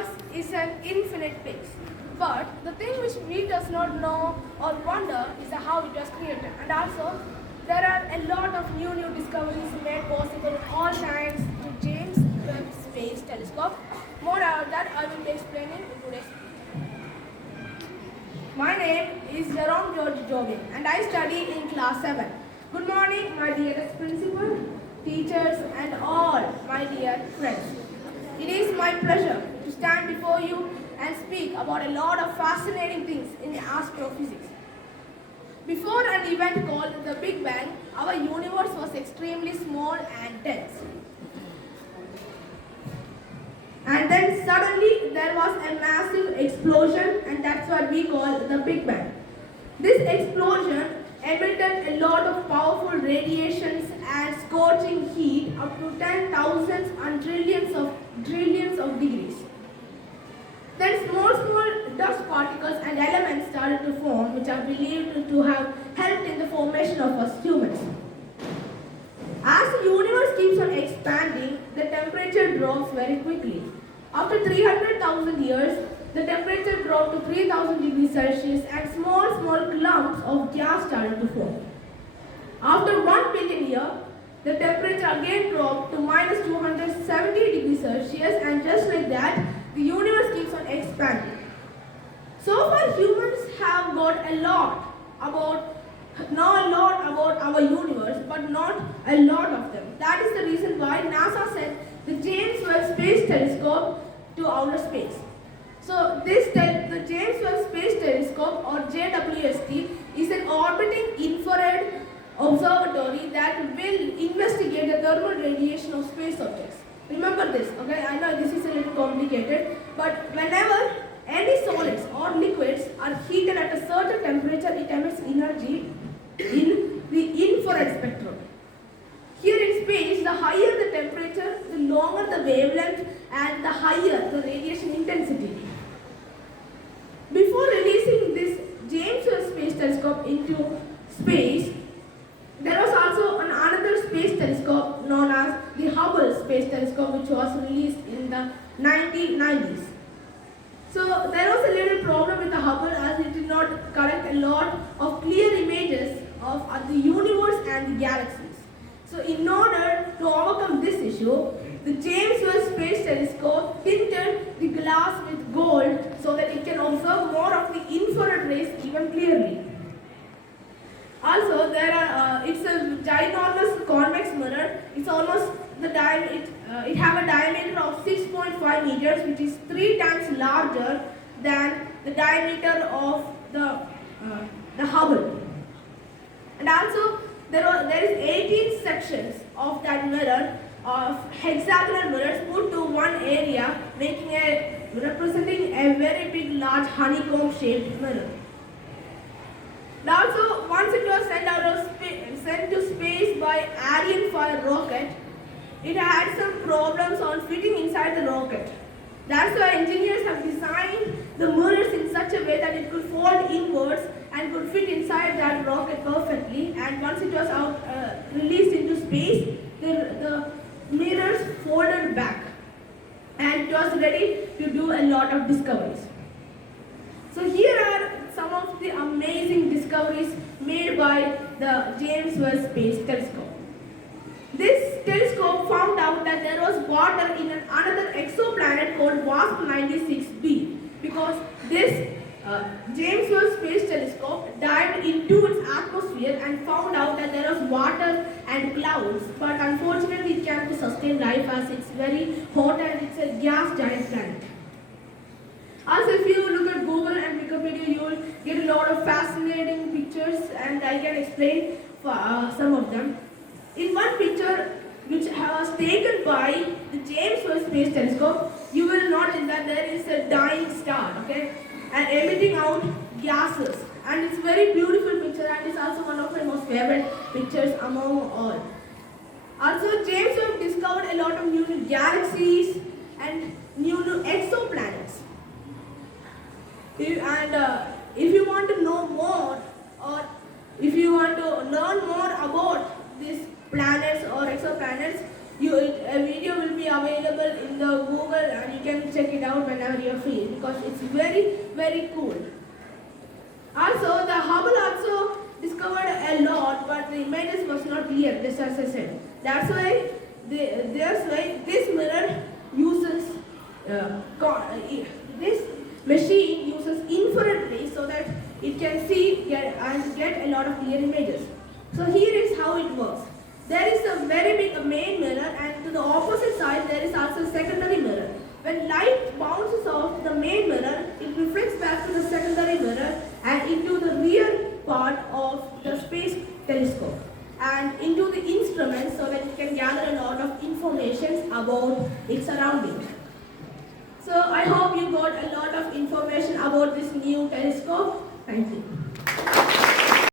universe is an infinite place. But the thing which we does not know or wonder is how it was created. And also, there are a lot of new discoveries made possible all thanks to James Webb Space Telescope. More about that I will be explaining in today's video. My name is Jerome and I study in class 7. Good morning, my dearest principal, teachers and all my dear friends. It is my pleasure to stand before you and speak about a lot of fascinating things in astrophysics. Before an event called the Big Bang, our universe was extremely small and dense. And then suddenly there was a massive explosion, and that's what we call the Big Bang. This explosion emitted a lot of powerful radiations and scorching heat up to 10,000s and trillions of degrees. Then small dust particles and elements started to form, which are believed to have helped in the formation of us humans. As the universe keeps on expanding, the temperature drops very quickly. After 300,000 years, the temperature dropped to 3000 degrees Celsius and small clumps of gas started to form. After 1 billion years, the temperature again dropped to minus 270 degrees Celsius, and just like that, the universe keeps on expanding. So far, humans have got know a lot about our universe, but not a lot of them. That is the reason why NASA sent the James Webb Space Telescope to outer space. So the James Webb Space Telescope, or JWST, is an orbiting infrared observatory that will investigate the thermal radiation of space objects. Remember this, okay? I know this is a little complicated, but whenever any solids or liquids are heated at a certain temperature, it emits energy in the infrared spectrum. Here in space, the higher the temperature, the longer the wavelength and the higher the radiation intensity. Before releasing this James Webb Space Telescope into space, there was also another space telescope known as the Hubble Space Telescope, which was released in the 1990s. So there was a little problem with the Hubble, as it did not collect a lot of clear images of the universe and the galaxies. So in order to overcome this issue, the James Webb Space Telescope tinted the glass with gold so that it can observe more of the infrared rays even clearly. Also, it's a ginormous convex mirror. It's almost it have a diameter of 6.5 meters, which is 3 times larger than the diameter of the Hubble. And also, there is 18 sections of that mirror, of hexagonal mirrors put to one area, representing a very big, large honeycomb-shaped mirror. And also, once it was sent to space by Ariane 5 rocket, it had some problems on fitting inside the rocket. That's why engineers have designed the mirrors in such a way that it could fold inwards and could fit inside that rocket perfectly. And once it was released into space, the mirrors folded back, and it was ready to do a lot of discoveries. So here are some of the amazing discoveries made by the James Webb Space Telescope. This telescope found out that there was water in another exoplanet called WASP 96b, because this James Webb Space Telescope dived into its atmosphere and found out that there was water and clouds, but unfortunately it can't sustain life as it's very hot and it's a gas giant planet. Also, if you look at Google and Wikipedia, you will get a lot of fascinating pictures, and I can explain some of them. In one picture, which was taken by the James Webb Space Telescope, you will notice that there is a dying star, okay, and emitting out gases. And it's a very beautiful picture, and it's also one of my most favorite pictures among all. Also, James Webb discovered a lot of new galaxies and new exoplanets. If you want to know more, or if you want to learn more about these planets or exoplanets, a video will be available in the Google, and you can check it it out whenever you're free because it's very, very cool. Also, the Hubble also discovered a lot, but the images was not clear, just as I said. That's why this mirror uses this machine uses infrared rays so that it can see and get a lot of clear images. So here is how it works. There is a very big main mirror, and to the opposite side there is also a secondary mirror. When light bounces off the main mirror, it reflects back to the secondary mirror and into the rear part of the space telescope and into the instrument so that it can gather a lot of information about its surroundings. So I hope you got a lot of information about this new telescope. Thank you.